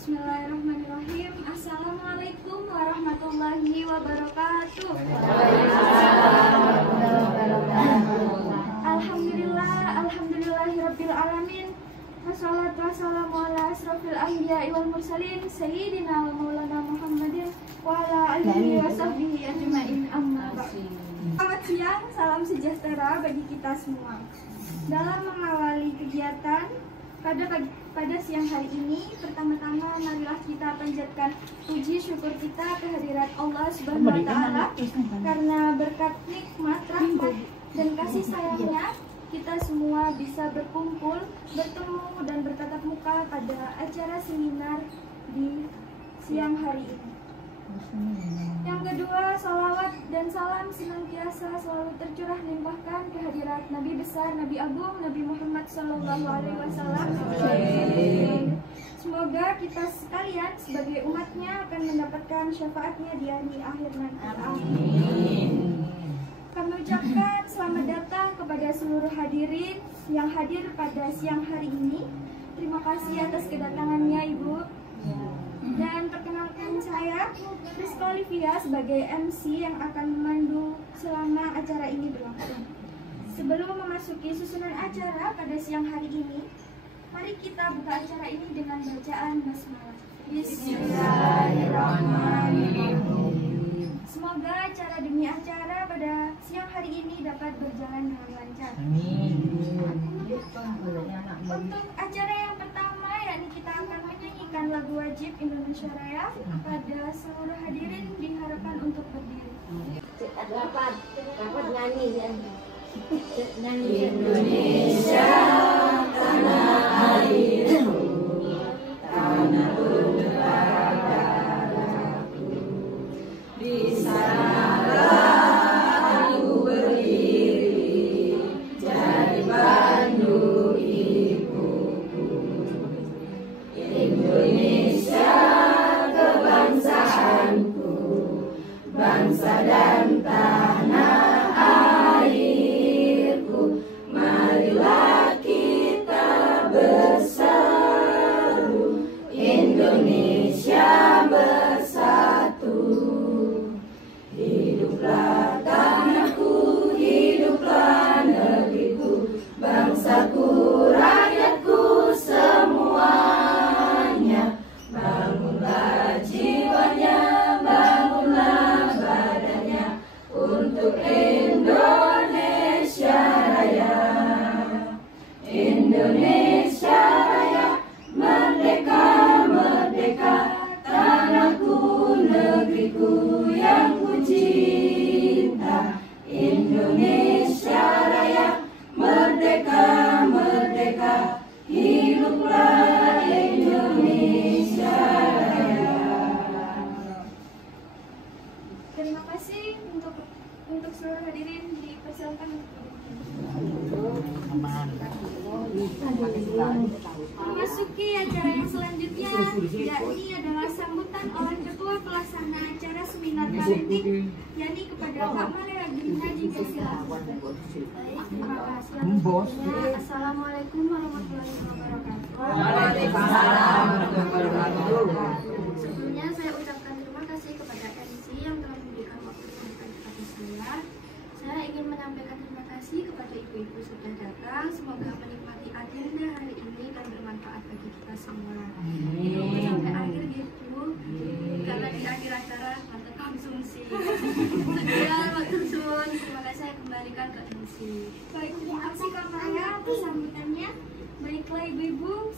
Bismillahirrahmanirrahim. Assalamualaikum warahmatullahi wabarakatuh. Alhamdulillahirabbil alamin. Wassalatu wassalamu ala asrofil anbiya'i wal mursalin sayyidina wa maulana Muhammadin wa ala alihi wa sahbihi ajma'in, amma ba'du. Selamat siang, salam sejahtera bagi kita semua. Dalam mengawali kegiatan pada siang hari ini, pertama-tama marilah kita panjatkan puji syukur kita kehadirat Allah Subhanahu wa Ta'ala, karena berkat nikmat, rahmat, dan kasih sayangnya kita semua bisa berkumpul, bertemu, dan bertatap muka pada acara seminar di siang hari ini. Yang kedua, salawat dan salam senantiasa selalu tercurah limpahkan kehadirat Nabi besar, Nabi agung, Nabi Muhammad SAW. Semoga kita sekalian sebagai umatnya akan mendapatkan syafaatnya di hari akhir nanti. Amin. Kami ucapkan selamat datang kepada seluruh hadirin yang hadir pada siang hari ini. Terima kasih atas kedatangannya, Ibu. Dan perkenalkan, saya Rizka Olivia sebagai MC yang akan memandu selama acara ini berlangsung. Sebelum memasuki susunan acara pada siang hari ini, mari kita buka acara ini dengan bacaan basmalah. Bismillahirrahmanirrahim. Semoga acara demi acara pada siang hari ini dapat berjalan dengan lancar. Untuk acara yang pertama, yakni kita akan menyanyikan lagu wajib Indonesia Raya. Pada seluruh hadirin diharapkan untuk berdiri. Dapat nyanyi ya. Indonesia tanah airku, tanah berdebar darahku. Di sanalah aku berdiri, jadi pandu ibuku. Indonesia kebangsaanku, bangsa dan tanah airku. Marilah kita berseru, Indonesia bersatu. Hiduplah tanahku, hiduplah negeriku, bangsaku, rakyatku semuanya. Bangunlah jiwanya, bangunlah badannya, untuk Indonesia Raya. Indonesia Raya, merdeka, merdeka, tanahku, negeriku yang ku cinta. Indonesia Raya, merdeka, merdeka, hiduplah Indonesia Raya. Terima kasih untuk seluruh hadirin, dipersilakan. Memasuki acara yang selanjutnya, yakni adalah sambutan oleh Ketua Pelaksana acara seminar parenting, yakni kepada Kak Malea Grina jika silakan. Assalamualaikum warahmatullahi wabarakatuh. Waalaikumsalam warahmatullahi wabarakatuh. Sebelumnya saya ucapkan terima kasih kepada MC yang telah memberikan waktu kepada saya. Saya ingin menyampaikan terima kasih kepada ibu-ibu sudah datang. Semoga menikmati agenda hari ini dan bermanfaat bagi kita semua. Ditunggu sampai akhir gitu, karena di akhir acara mantap konsumsi. Sekian waktu suun. Terima kasih, saya kembalikan ke MC. Baik, terima kasih Kak Maya atas sambutannya. Baiklah ibu-ibu,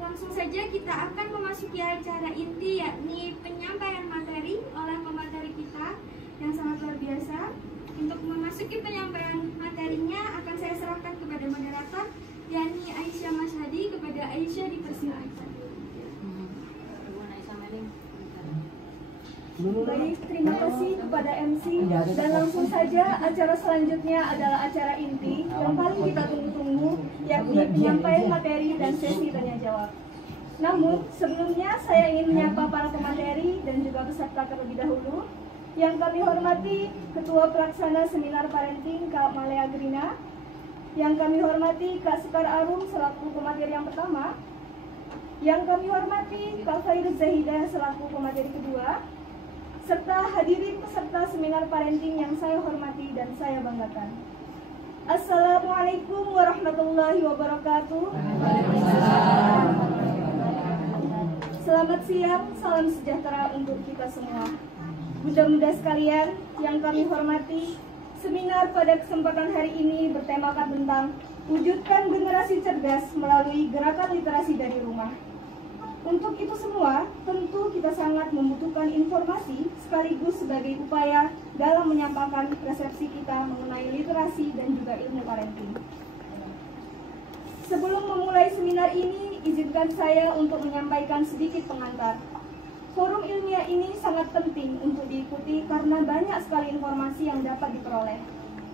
langsung saja kita akan memasuki acara inti, yakni penyampaian materi oleh pemateri kita yang sangat luar biasa. Untuk memasuki penyampaian materinya akan saya serahkan kepada moderator, yakni Aisyah Masyadi. Kepada Aisyah dipersilakan. Baik, terima kasih kepada MC. Dan langsung saja acara selanjutnya adalah acara inti yang paling kita tunggu-tunggu, yakni penyampaian materi dan sesi tanya jawab. Namun sebelumnya saya ingin menyapa para pemateri dan juga peserta terlebih dahulu. Yang kami hormati Ketua Pelaksana Seminar Parenting Kak Malea Grina, yang kami hormati Kak Sekar Arum selaku pemateri yang pertama, Yang kami hormati Kak Fairuz Zahidah selaku pemateri kedua, serta hadirin peserta seminar parenting yang saya hormati dan saya banggakan. Assalamualaikum warahmatullahi wabarakatuh. Selamat siang, salam sejahtera untuk kita semua. Bunda-bunda sekalian yang kami hormati, seminar pada kesempatan hari ini bertemakan tentang wujudkan generasi cerdas melalui gerakan literasi dari rumah. Untuk itu semua, tentu kita sangat membutuhkan informasi sekaligus sebagai upaya dalam menyampaikan persepsi kita mengenai literasi dan juga ilmu parenting. Sebelum memulai seminar ini, izinkan saya untuk menyampaikan sedikit pengantar. Forum ilmiah ini sangat penting untuk diikuti karena banyak sekali informasi yang dapat diperoleh.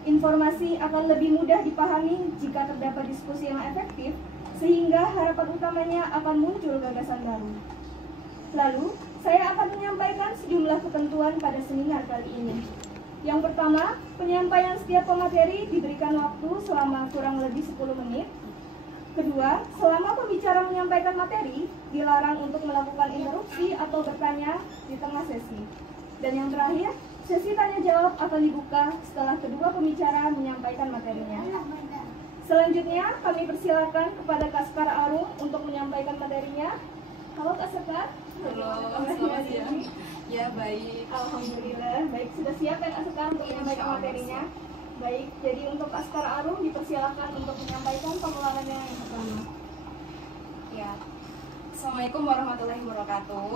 Informasi akan lebih mudah dipahami jika terdapat diskusi yang efektif, sehingga harapan utamanya akan muncul gagasan baru. Lalu, saya akan menyampaikan sejumlah ketentuan pada seminar kali ini. Yang pertama, penyampaian setiap pemateri diberikan waktu selama kurang lebih 10 menit. Kedua, selama pembicara menyampaikan materi, dilarang untuk melakukan interupsi atau bertanya di tengah sesi. Dan yang terakhir, sesi tanya jawab akan dibuka setelah kedua pembicara menyampaikan materinya. Selanjutnya, kami persilakan kepada Kak Sekar Arung untuk menyampaikan materinya. Halo Kak Sekar. Halo, selamat siang. Ya, baik. Alhamdulillah, baik. Sudah siap ya Kak Sekar untuk menyampaikan materinya? Baik, jadi untuk Kak Sekar Arung dipersilakan untuk menyampaikan pengeluarannya yang pertama. Ya. Assalamualaikum warahmatullahi wabarakatuh.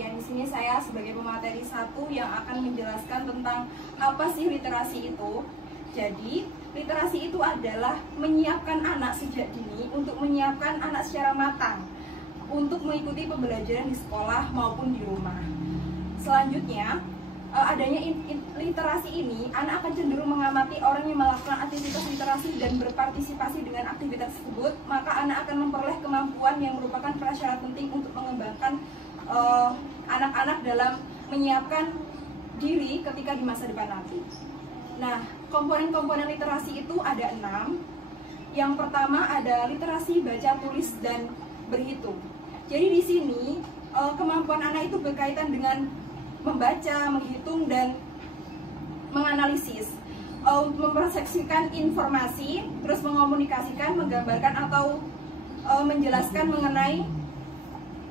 Ya, di sini saya sebagai pemateri 1 yang akan menjelaskan tentang apa sih literasi itu. Jadi, literasi itu adalah menyiapkan anak sejak dini untuk menyiapkan anak secara matang untuk mengikuti pembelajaran di sekolah maupun di rumah. Selanjutnya, adanya literasi ini, anak akan cenderung mengamati orang yang melakukan aktivitas literasi dan berpartisipasi dengan aktivitas tersebut, maka anak akan memperoleh kemampuan yang merupakan prasyarat penting untuk mengembangkan anak-anak dalam menyiapkan diri ketika di masa depan nanti. Nah, komponen-komponen literasi itu ada 6. Yang pertama ada literasi baca, tulis, dan berhitung. Jadi di sini kemampuan anak itu berkaitan dengan membaca, menghitung, dan menganalisis, mempersepsikan informasi, terus mengomunikasikan, menggambarkan atau menjelaskan mengenai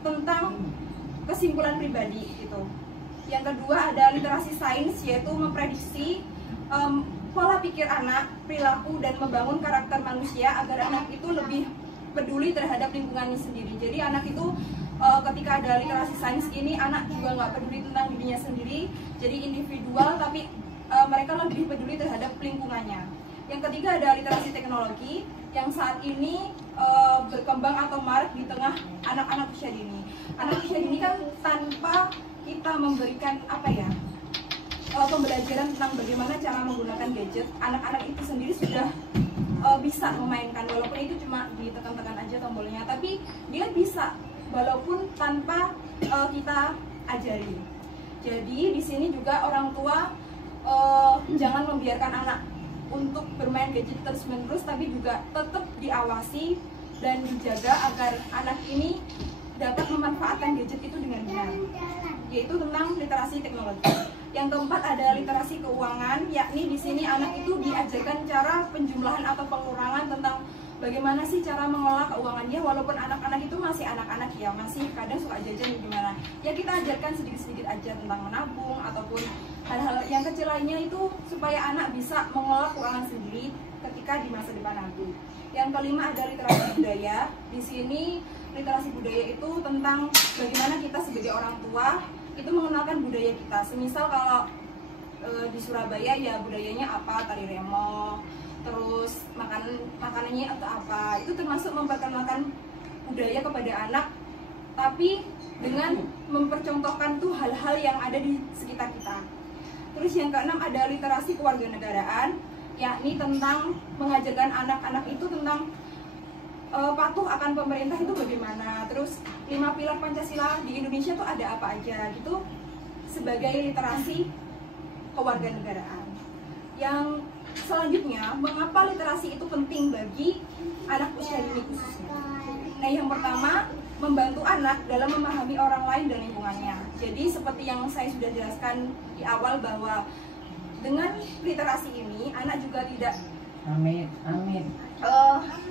tentang kesimpulan pribadi gitu. Yang kedua ada literasi sains, yaitu memprediksi pola pikir anak, perilaku, dan membangun karakter manusia agar anak itu lebih peduli terhadap lingkungannya sendiri. Jadi anak itu ketika ada literasi sains ini, anak juga nggak peduli tentang dirinya sendiri, jadi individual, tapi mereka lebih peduli terhadap lingkungannya. Yang ketiga ada literasi teknologi yang saat ini berkembang atau marak di tengah anak-anak usia dini. Anak usia dini kan tanpa kita memberikan pembelajaran tentang bagaimana cara menggunakan gadget, anak-anak itu sendiri sudah bisa memainkan, walaupun itu cuma ditekan-tekan aja tombolnya, tapi dia bisa walaupun tanpa kita ajari. Jadi di sini juga orang tua jangan membiarkan anak untuk bermain gadget terus-menerus, tapi juga tetap diawasi dan dijaga agar anak ini dapat memanfaatkan gadget itu dengan benar, yaitu tentang literasi teknologi. Yang keempat ada literasi keuangan, yakni di sini anak itu diajarkan cara penjumlahan atau pengurangan tentang bagaimana sih cara mengelola keuangannya, walaupun anak-anak itu masih anak-anak ya, masih kadang suka jajan gimana. Ya kita ajarkan sedikit-sedikit aja tentang menabung ataupun hal-hal yang kecil lainnya itu supaya anak bisa mengelola keuangan sendiri ketika di masa depan nanti. Yang kelima ada literasi budaya. Di sini literasi budaya itu tentang bagaimana kita sebagai orang tua itu mengenalkan budaya kita. Semisal kalau di Surabaya ya budayanya apa, tari remo, terus makanannya atau apa, itu termasuk memperkenalkan budaya kepada anak, tapi dengan mempercontohkan tuh hal-hal yang ada di sekitar kita. Terus yang keenam ada literasi kewarganegaraan, yakni tentang mengajarkan anak-anak itu tentang patuh akan pemerintah itu bagaimana, terus 5 pilar Pancasila di Indonesia tuh ada apa aja gitu, sebagai literasi kewarganegaraan. Yang selanjutnya, mengapa literasi itu penting bagi anak usia dini khususnya? Nah, yang pertama, membantu anak dalam memahami orang lain dan lingkungannya. Jadi seperti yang saya sudah jelaskan di awal bahwa dengan literasi ini anak juga tidak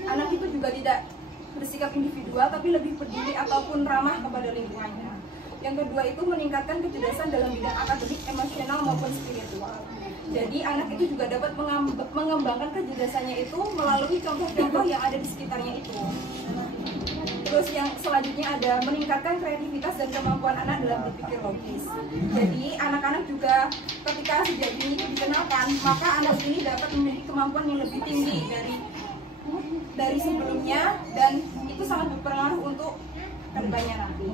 anak itu juga tidak bersikap individual tapi lebih peduli ataupun ramah kepada lingkungannya. Yang kedua itu meningkatkan kecerdasan dalam bidang akademik, emosional maupun spiritual. Jadi anak itu juga dapat mengembangkan kecerdasannya itu melalui contoh-contoh yang ada di sekitarnya itu. Terus yang selanjutnya ada meningkatkan kreativitas dan kemampuan anak dalam berpikir logis. Jadi anak-anak juga ketika sejak dini dikenalkan, maka anak ini dapat memiliki kemampuan yang lebih tinggi dari sebelumnya, dan itu sangat berpengaruh untuk kedepannya nanti.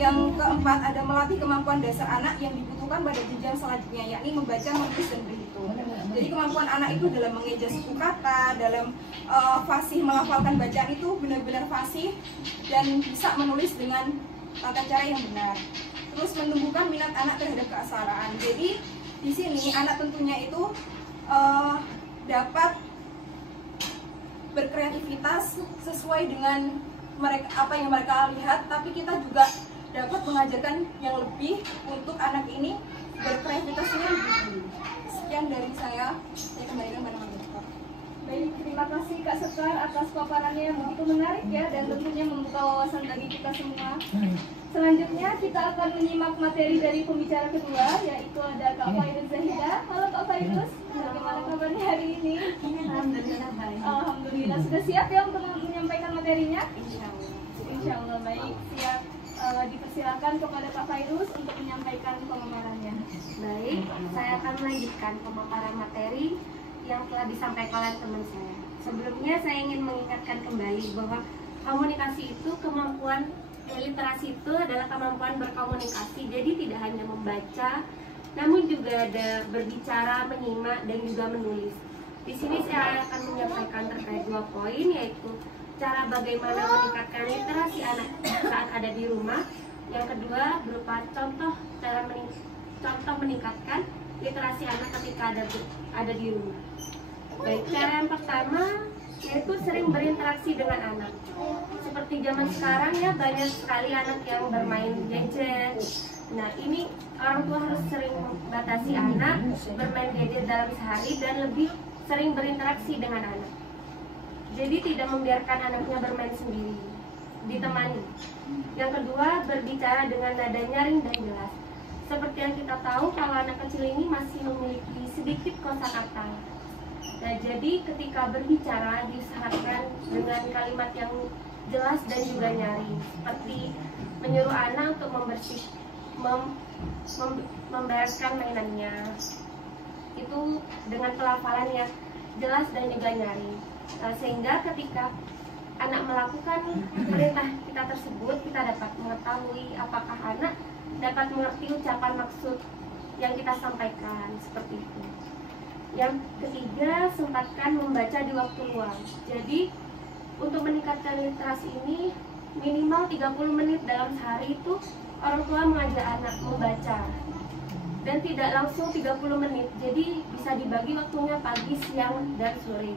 Yang keempat ada melatih kemampuan dasar anak yang dibutuhkan pada jenjang selanjutnya, yakni membaca, menulis, dan berhitung. Jadi kemampuan anak itu dalam mengeja suku kata, dalam fasih melafalkan bacaan itu benar-benar fasih dan bisa menulis dengan tata cara yang benar. Terus menumbuhkan minat anak terhadap keaksaraan. Jadi di sini anak tentunya itu dapat berkreativitas sesuai dengan mereka apa yang mereka lihat, tapi kita juga dapat mengajarkan yang lebih untuk anak ini berkreativitasnya lebih tinggi. Sekian dari saya kembalikan pada Mbak Dokter. Baik, terima kasih Kak Sekar atas paparannya yang begitu menarik ya, dan tentunya membuka wawasan bagi kita semua. Selanjutnya kita akan menyimak materi dari pembicara kedua, yaitu ada Kak Fairuz Zahidah. Halo Kak Fairuz, bagaimana kabarnya hari ini? Alhamdulillah baik. Alhamdulillah, sudah siap ya untuk menyampaikan materinya? Insyaallah. Insyaallah baik, siap. Dipersilakan kepada Kak Fairuz untuk menyampaikan pemaparannya. Baik, saya akan melanjutkan pemaparan materi yang telah disampaikan oleh teman saya. Sebelumnya saya ingin mengingatkan kembali bahwa komunikasi itu kemampuan, literasi itu adalah kemampuan berkomunikasi. Jadi tidak hanya membaca, namun juga ada berbicara, menyimak, dan juga menulis. Di sini saya akan menyampaikan terkait 2 poin, yaitu cara bagaimana meningkatkan literasi anak saat ada di rumah. Yang kedua berupa contoh meningkatkan literasi anak ketika ada di rumah. Baik, cara yang pertama yaitu sering berinteraksi dengan anak. Seperti zaman sekarang ya, banyak sekali anak yang bermain gadget. Nah, ini orang tua harus sering batasi anak bermain gadget dalam sehari dan lebih sering berinteraksi dengan anak. Jadi tidak membiarkan anaknya bermain sendiri, ditemani. Yang kedua, berbicara dengan nada nyaring dan jelas. Seperti yang kita tahu, kalau anak kecil ini masih memiliki sedikit kosakata. Nah, jadi ketika berbicara disarankan dengan kalimat yang jelas dan juga nyaring, seperti menyuruh anak untuk membereskan mainannya. Itu dengan pelafalan yang jelas dan juga nyaring. Sehingga ketika anak melakukan perintah kita tersebut, kita dapat mengetahui apakah anak dapat mengerti ucapan maksud yang kita sampaikan, seperti itu. Yang ketiga, sempatkan membaca di waktu luang. Jadi untuk meningkatkan literasi ini minimal 30 menit dalam sehari itu orang tua mengajak anak membaca, dan tidak langsung 30 menit. Jadi bisa dibagi waktunya pagi, siang, dan sore.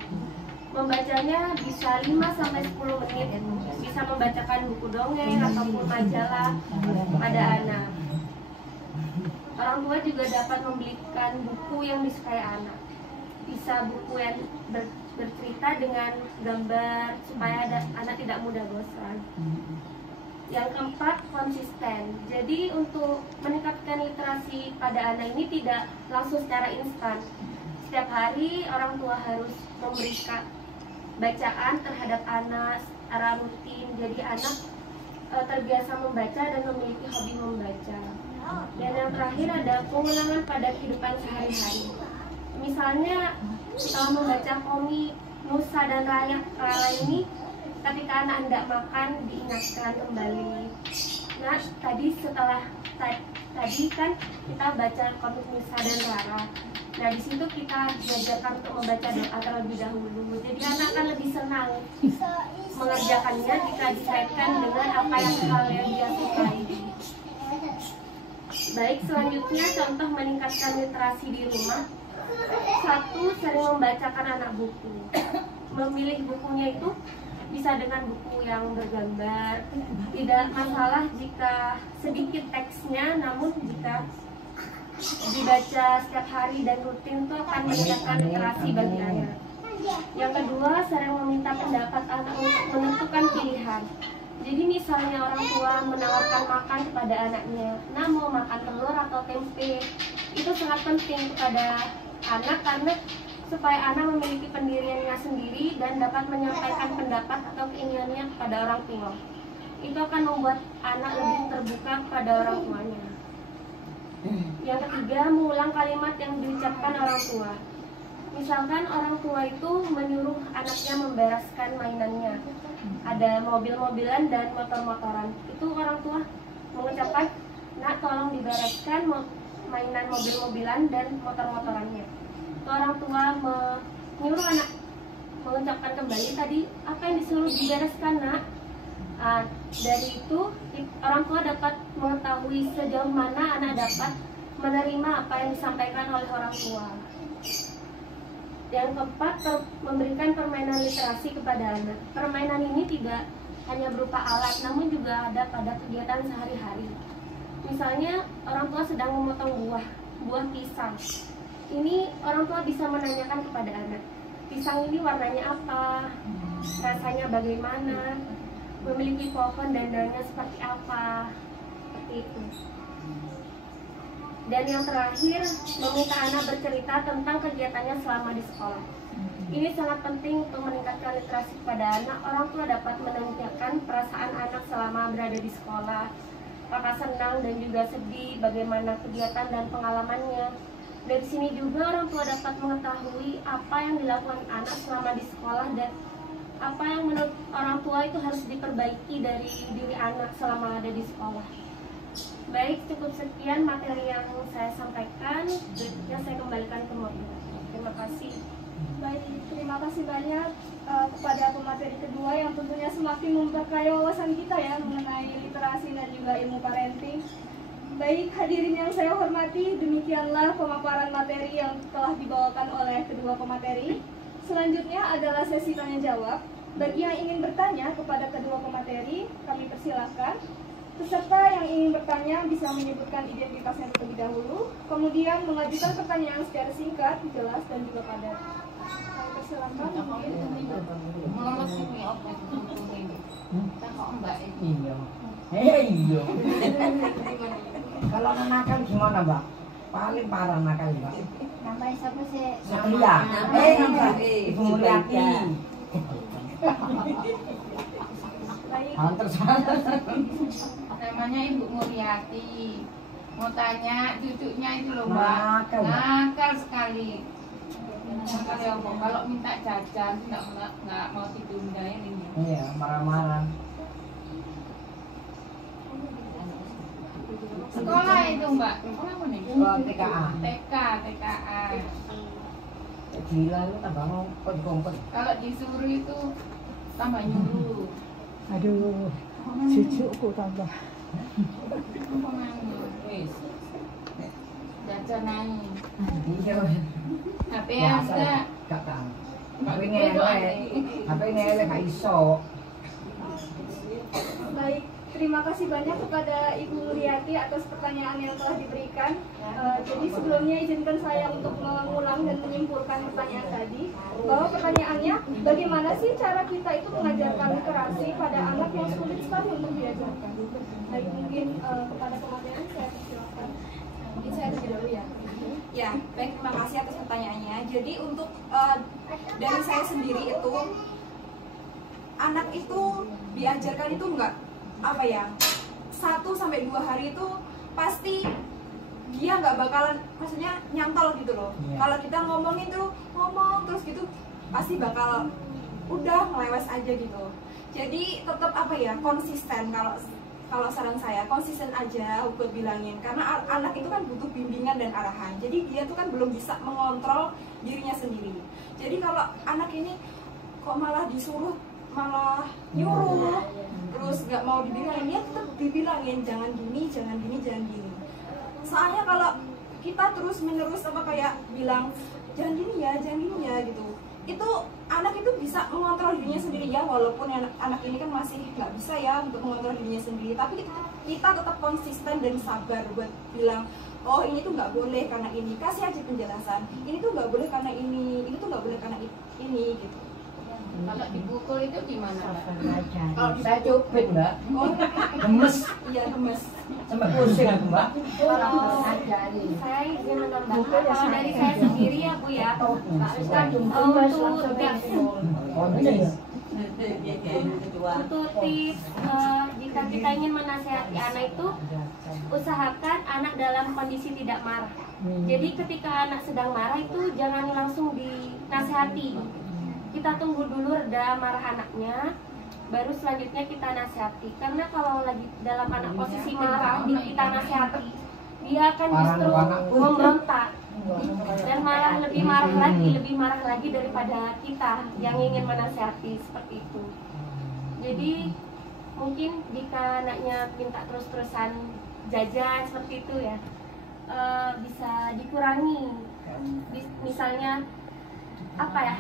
Membacanya bisa 5-10 menit, bisa membacakan buku dongeng ataupun majalah pada anak. Orang tua juga dapat membelikan buku yang disukai anak. Bisa buku yang bercerita dengan gambar supaya anak tidak mudah bosan. Yang keempat, konsisten. Jadi untuk meningkatkan literasi pada anak ini tidak langsung secara instan. Setiap hari orang tua harus memberikan bacaan terhadap anak secara rutin. Jadi anak terbiasa membaca dan memiliki hobi membaca. Dan yang terakhir ada pengulangan pada kehidupan sehari-hari. Misalnya setelah membaca komik Nusa dan Rala ini, ketika anak hendak makan diingatkan kembali. Nah, tadi kan kita baca komik Nusa dan Rara. Nah, di situ kita diajarkan untuk membaca doa terlebih dahulu. Jadi anak akan lebih senang mengerjakannya jika dikaitkan dengan apa yang dia sukai. Baik, selanjutnya contoh meningkatkan literasi di rumah. Satu, sering membacakan anak buku. Memilih bukunya itu bisa dengan buku yang bergambar. Tidak masalah jika sedikit teksnya, namun jika dibaca setiap hari dan rutin itu akan meningkatkan literasi bagi anak. Yang kedua, sering meminta pendapat anak untuk menentukan pilihan. Jadi misalnya orang tua menawarkan makan kepada anaknya, nah mau makan telur atau tempe, itu sangat penting kepada anak karena supaya anak memiliki pendiriannya sendiri dan dapat menyampaikan pendapat atau keinginannya kepada orang tua. Itu akan membuat anak lebih terbuka kepada orang tuanya. Yang ketiga, mengulang kalimat yang diucapkan orang tua. Misalkan orang tua itu menyuruh anaknya membereskan mainannya. Ada mobil-mobilan dan motor-motoran. Itu orang tua mengucapkan, "Nak, tolong dibereskan mainan mobil-mobilan dan motor-motorannya." Itu orang tua menyuruh anak mengucapkan kembali tadi apa yang disuruh dibereskan, Nak. Dari itu orang tua dapat mengetahui sejauh mana anak dapat menerima apa yang disampaikan oleh orang tua. Yang keempat, memberikan permainan literasi kepada anak. Permainan ini tidak hanya berupa alat, namun juga ada pada kegiatan sehari-hari. Misalnya orang tua sedang memotong buah pisang. Ini orang tua bisa menanyakan kepada anak, pisang ini warnanya apa, rasanya bagaimana, memiliki pohon dan daunnya seperti apa, seperti itu. Dan yang terakhir, meminta anak bercerita tentang kegiatannya selama di sekolah. Ini sangat penting untuk meningkatkan literasi kepada anak. Orang tua dapat menanyakan perasaan anak selama berada di sekolah, apakah senang dan juga sedih, bagaimana kegiatan dan pengalamannya. Dari sini juga orang tua dapat mengetahui apa yang dilakukan anak selama di sekolah dan apa yang menurut orang tua itu harus diperbaiki dari diri anak selama ada di sekolah. Baik, cukup sekian materi yang saya sampaikan. Berikutnya saya kembalikan ke Moira. Terima kasih. Baik, terima kasih banyak kepada pemateri kedua yang tentunya semakin memperkaya wawasan kita ya mengenai literasi dan juga ilmu parenting. Baik, hadirin yang saya hormati, demikianlah pemaparan materi yang telah dibawakan oleh kedua pemateri. Selanjutnya adalah sesi tanya jawab. Bagi yang ingin bertanya kepada kedua pemateri, kami persilakan. Peserta yang ingin bertanya bisa menyebutkan identitasnya terlebih dahulu, kemudian mengajukan pertanyaan secara singkat, jelas, dan juga padat. Kami persilakan. Iya. Kalau nakal gimana, Mbak? Paling parah nakal, Mbak. Namanya siapa sih? Satria. Ibu Mulyati. Baik. Namanya Ibu Mulyati. Mau tanya cucunya itu loh, Mbak. Nakal sekali. Nakal ya, Mbak. Kalau minta jajan nggak mau ditunda ini. Iya, marah-marah. Sekolah itu, Mbak. Sekolah apa nih? Sekolah TKA. TKA. Gila lu tambah ngomong. Kalau disuruh itu tambah nyuruh. Aduh, cucuku tambah. Wis. Jajan naik. Iya. HP enggak. Gak tahu. HP ngelek gak iso. Baik, terima kasih banyak kepada Ibu Mulyati atas pertanyaan yang telah diberikan. Jadi sebelumnya izinkan saya untuk mengulang dan menyimpulkan pertanyaan tadi, bahwa pertanyaannya, bagaimana sih cara kita itu mengajarkan literasi pada anak yang sulit sekali untuk diajarkan? Baik, mungkin kepada pemateri saya persilakan. Mungkin saya terlebih dahulu ya. Ya, baik, terima kasih atas pertanyaannya. Jadi untuk dari saya sendiri itu, anak itu diajarkan itu enggak apa ya, 1-2 hari itu pasti dia nggak bakalan, maksudnya nyantol gitu loh. Kalau kita ngomong terus gitu pasti bakal udah ngelewes aja gitu. Jadi tetap apa ya, konsisten. Kalau saran saya konsisten aja buat bilangin, karena anak itu kan butuh bimbingan dan arahan. Jadi dia tuh kan belum bisa mengontrol dirinya sendiri. Jadi kalau anak ini kok malah disuruh, malah nyuruh, terus nggak mau dibilangin, ya tetap dibilangin jangan gini. Soalnya kalau kita terus menerus apa kayak bilang jangan gini ya gitu. Itu anak itu bisa mengontrol dirinya sendiri ya, walaupun anak ini kan masih nggak bisa ya untuk mengontrol dirinya sendiri, tapi kita tetap konsisten dan sabar buat bilang, oh ini tuh nggak boleh karena ini, kasih aja penjelasan, ini tuh nggak boleh karena ini tuh nggak boleh karena ini gitu. Kalau dipukul itu gimana, Mbak? Kalau saya cubit, Mbak. Oh, Gemes. iya gemes. Sampai pusing aku, Mbak. Kalau saya izin menambahkan, kalau dari saya sendiri ya Bu ya, untuk tips jika kita ingin menasihati anak itu, usahakan anak dalam kondisi tidak marah. Jadi ketika anak sedang marah itu jangan langsung dinasihati, kita tunggu dulu reda marah anaknya, baru selanjutnya kita nasihati. Karena kalau lagi dalam anak posisi marah kita nasihati, dia akan justru memberontak dan malah lebih marah lagi daripada kita yang ingin menasihati, seperti itu. Jadi mungkin jika anaknya minta terus-terusan jajan seperti itu ya, bisa dikurangi. Misalnya apa ya,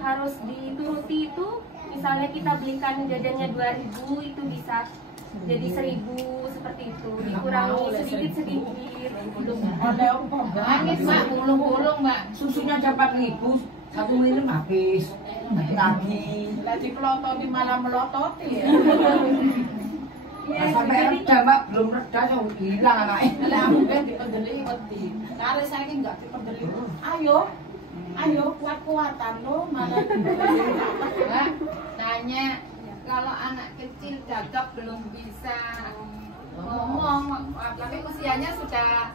harus dituruti itu. Misalnya kita belikan jajannya 2.000, itu bisa jadi 1.000, seperti itu, dikurangi sedikit-sedikit. Ada apa? Manis, Mbak, gulung-gulung, Mbak. Susunya aja 4.000, 1 minum habis. Lagi. Lagi pelototi malah melototi ya. Sampai reda, Mbak, belum reda so hilang anaknya. Lah aku kan dipendeli wedi. Kare saya ki enggak dipendeli. Ayo kuat-kuatan lo malah dipendeli. Mbak, tanya kalau anak kecil gagap belum bisa ngomong, tapi usianya sudah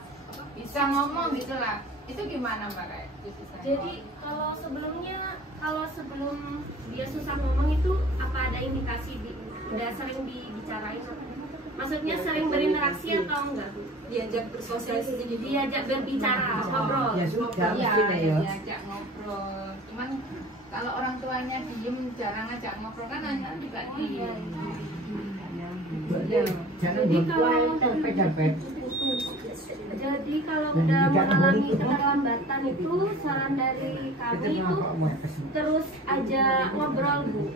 bisa ngomong gitu lah. Itu gimana Mbak kayak gitu? Jadi kalau sebelum dia susah ngomong itu apa ada indikasi udah sering dibicarain? Maksudnya sering berinteraksi atau enggak? Diajak bersosialisasi, Diajak berbicara, ngobrol. Ya sudah, Iya, mesti ya. diajak ngobrol. Cuman kalau orang tuanya diem, jarang ngajak ngobrol kan anak juga diem. Jangan berbuat terpecah-pecah. Jadi kalau udah mengalami keterlambatan itu, saran dari kami itu terus aja ngobrol Bu.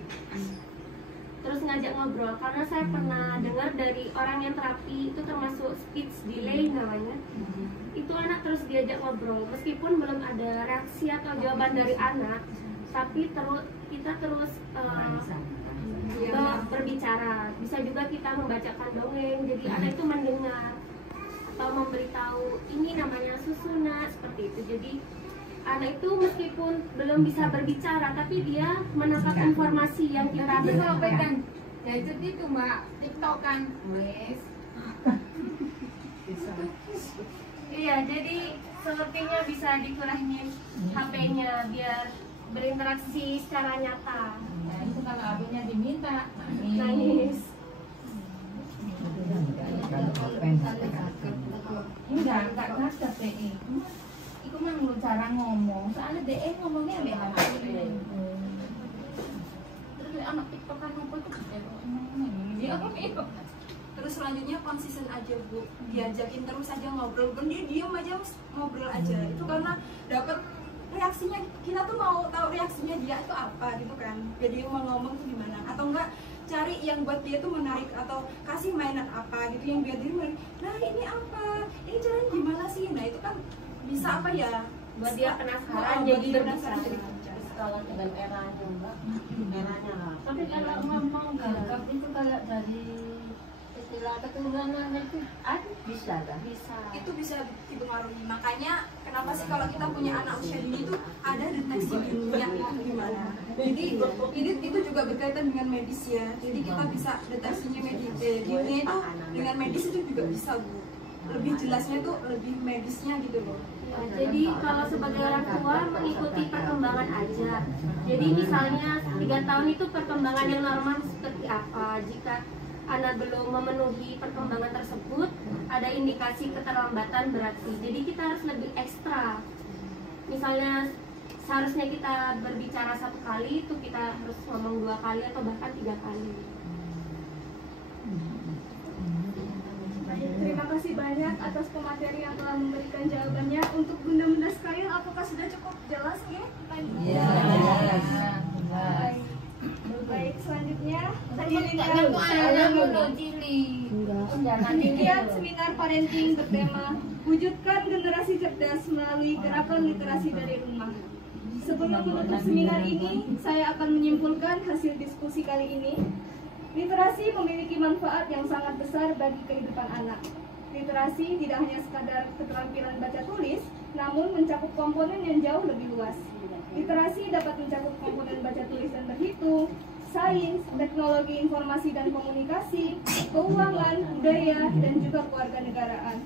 Terus ngajak ngobrol, karena saya pernah dengar dari orang yang terapi itu termasuk speech delay namanya. Itu anak terus diajak ngobrol, meskipun belum ada reaksi atau jawaban dari anak, tapi kita terus berbicara. Bisa juga kita membacakan dongeng, jadi anak itu mendengar atau memberitahu ini namanya susuna, seperti itu. Jadi anak itu meskipun belum bisa berbicara, tapi dia menangkap informasi yang kita Tapi kalau berikan. pegang gadget itu Mbak, TikTok kan, wes. Iya, jadi sepertinya bisa dikurangi HP-nya biar berinteraksi secara nyata. Nah itu kalau abunya diminta, Nangis. Enggak ngasih PI. Iku mah lu cara ngomong, soalnya DE ngomongnya lebih lama. Terus anak TikTok kan apa itu? Dia Terus selanjutnya konsisten aja Bu, diajakin terus aja ngobrol, bukan dia diem aja ngobrol aja. Itu karena dapat reaksinya, kita tuh mau tahu reaksinya dia itu apa gitu kan, jadi mau ngomong tuh gimana, atau enggak cari yang buat dia tuh menarik, atau kasih mainan apa gitu yang biar dia menarik. Nah ini apa, ini caranya gimana sih, nah itu kan bisa apa ya, Buat dia penasaran, buat jadi dia berbicara. penasaran, jadi berbicara. Kalau dengan eranya Mbak, eranya. Tapi kalau ngomong Gagap itu kalau dari istilah keturunan itu bisa kan? Bisa. Itu bisa dipengaruhi. Makanya kenapa sih kalau kita punya anak usia dini itu ada deteksi dininya gimana. Jadi itu juga berkaitan dengan medis ya. Jadi kita bisa deteksinya dininya itu dengan medis itu juga bisa Bu. Lebih jelasnya itu lebih medisnya gitu loh. Ya, jadi kalau sebagai orang tua mengikuti perkembangan aja. Jadi misalnya 3 tahun itu perkembangan yang normal seperti apa. Jika anak belum memenuhi perkembangan tersebut, ada indikasi keterlambatan berarti. Jadi kita harus lebih ekstra. Misalnya seharusnya kita berbicara 1 kali, itu kita harus ngomong 2 kali atau bahkan 3 kali. Terima kasih banyak atas pemateri yang telah memberikan jawabannya. Untuk Bunda-bunda sekalian, apakah sudah cukup jelas anak ngono cilik. Demikian seminar parenting bertema wujudkan generasi cerdas melalui gerakan literasi dari rumah. Sebelum menutup seminar ini, saya akan menyimpulkan hasil diskusi kali ini. Literasi memiliki manfaat yang sangat besar bagi kehidupan anak. Literasi tidak hanya sekadar keterampilan baca tulis, namun mencakup komponen yang jauh lebih luas. Literasi dapat mencakup komponen baca tulis dan berhitung, sains, teknologi informasi dan komunikasi, keuangan, budaya, dan juga kewarganegaraan.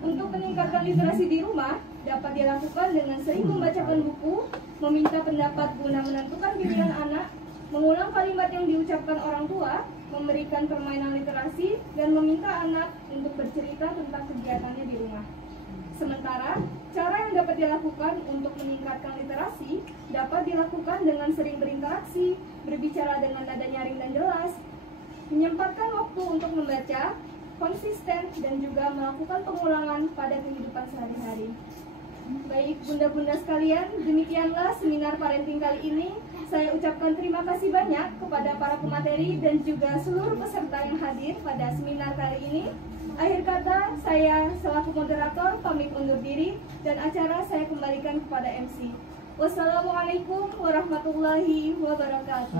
Untuk meningkatkan literasi di rumah, dapat dilakukan dengan sering membacakan buku, meminta pendapat guna menentukan pilihan anak, mengulang kalimat yang diucapkan orang tua, memberikan permainan literasi, dan meminta anak untuk bercerita tentang kegiatannya di rumah. Sementara, cara yang dapat dilakukan untuk meningkatkan literasi dapat dilakukan dengan sering berinteraksi, berbicara dengan nada nyaring dan jelas, menyempatkan waktu untuk membaca, konsisten, dan juga melakukan pengulangan pada kehidupan sehari-hari. Baik bunda-bunda sekalian, demikianlah seminar parenting kali ini. Saya ucapkan terima kasih banyak kepada para pemateri dan juga seluruh peserta yang hadir pada seminar kali ini. Akhir kata, saya selaku moderator pamit undur diri dan acara saya kembalikan kepada MC. Wassalamualaikum warahmatullahi wabarakatuh.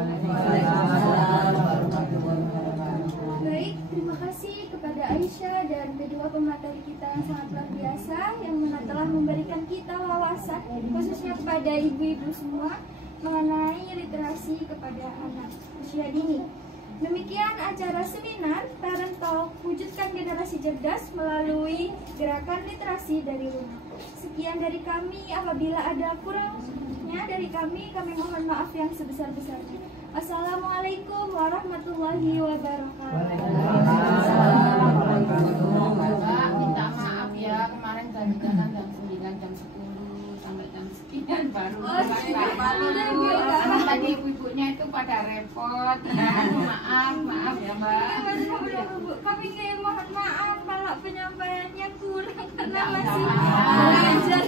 Baik, terima kasih kepada Aisyah dan kedua pemateri kita yang sangat luar biasa yang telah memberikan kita wawasan khususnya kepada ibu-ibu semua mengenai literasi kepada anak usia dini. Demikian acara seminar Parent Talk Wujudkan Generasi Cerdas melalui gerakan literasi dari rumah. Sekian dari kami, apabila ada kurangnya dari kami mohon maaf yang sebesar-besarnya. Assalamualaikum warahmatullahi wabarakatuh. Mbak, minta maaf ya, kemarin janjikan jam 9, jam 10 sampai jam sekian baru. Karena tadi ibu-ibunya itu pada repot. Maaf ya Mbak. Kami mohon maaf kalau penyampaiannya kurang karena masih belajar.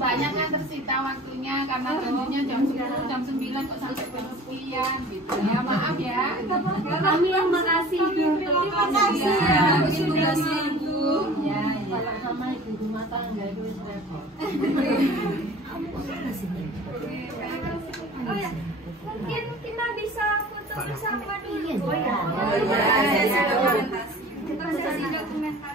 Banyak yang tersita waktunya karena janjinya jam 10, jam 9 kok sampai jam sekian gitu. Ya maaf ya. Kami yang makasih. terima kasih ya tugasnya Ibu. Ya, Kalau sama ibu rumah tangga itu repot. Oh ya, mungkin kita bisa foto bersama dulu. Iya, Oh ya. Saya sudah orientasi. Kita sesi dokumentasi.